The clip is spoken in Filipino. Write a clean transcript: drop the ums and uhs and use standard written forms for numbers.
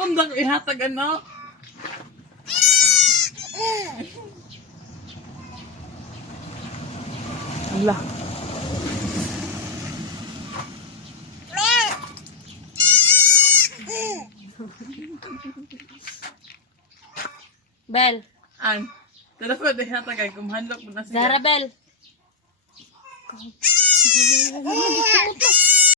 Kung bang ihatag ano? Ala. Bel. An. Pero ko ihatag ay kumhandok mo na siya. Zara Bel.